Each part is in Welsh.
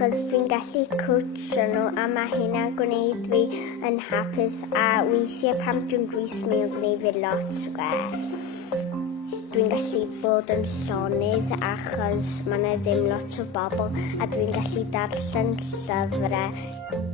achos dwi'n gallu cwtsio nhw a mae hynna'n gwneud fi yn hapus a weithiau pam dwi'n drist mi yn gwneud fi lot gwell. Dwi'n gallu bod yn llonydd achos mae yna ddim lot o bobl a dwi'n gallu darllen llyfrau.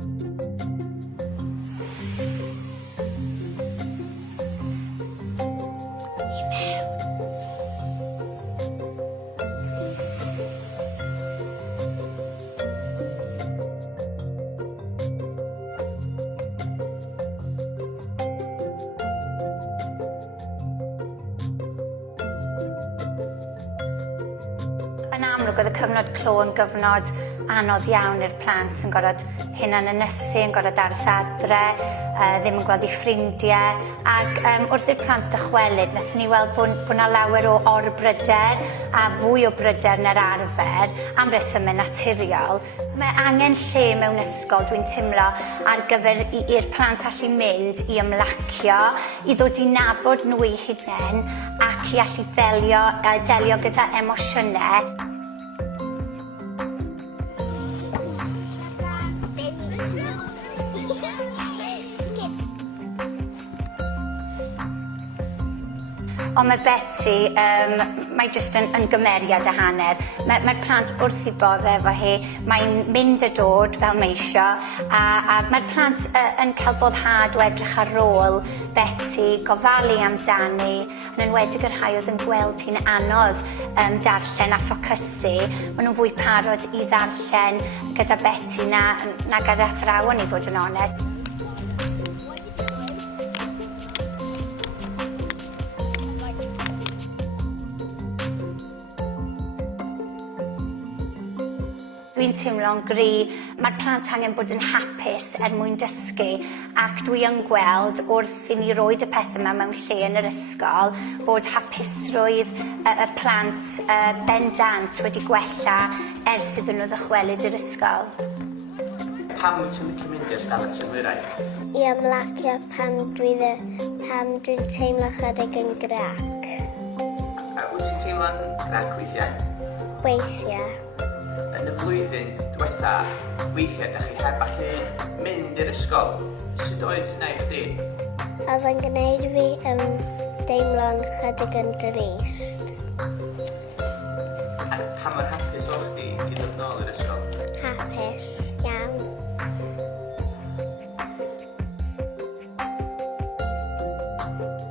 Yn amlwg oedd y cyfnod clo yn gyfnod anodd iawn i'r plant yn gorfod hunan ynysu, yn gorfod aros adre, ddim yn gweld eu ffrindiau. Ac wrth i'r plant dychwelyd, wnaethon ni weld bod yna lawer o orbryder a fwy o bryder na'r arfer am resymau naturiol. Mae angen lle mewn ysgol, dwi'n teimlo, ar gyfer i'r plant allu mynd i ymlacio, i ddod i nabod nhw eu hunain ac i allu delio gyda emosiynau. Ond mae Betsy, mae jyst yn gymeriad a hanner. Mae'r plant wrth i bodd efo hi. Mae'n mynd a dod fel mae isio. A mae'r plant yn cael boddhad o edrych ar ôl Betsy, gofalu amdani. Yn enwedig yr rhai oedd yn gweld hi'n anodd darllen a ffocysu. Maen nhw'n fwy parod i ddarllen gyda Betsy na gyda athrawon i fod yn onest. Dwi'n teimlo'n gry, mae'r plant angen bod yn hapus mwyn dysgu ac dwi yn gweld wrth i ni roed y pethau yma mewn lle yn yr ysgol bod hapusrwydd y plant bendant wedi gwella ers iddyn nhw ddychwelyd i'r ysgol. Pam wyt ti'n licio mynd i'r ystafell Synhwyraidd? I ymlacio pam dwi'n teimlo chydig yn grac. Wyt ti'n teimlo'n grac weithiau? Weithiau. Yn y flwyddyn diwetha, weithiau ydych chi heb allu mynd i'r ysgol. Sut oedd hynna i chdi? Oedd yn gwneud fi deimlo'n chydig yn drist. Pa mor hapus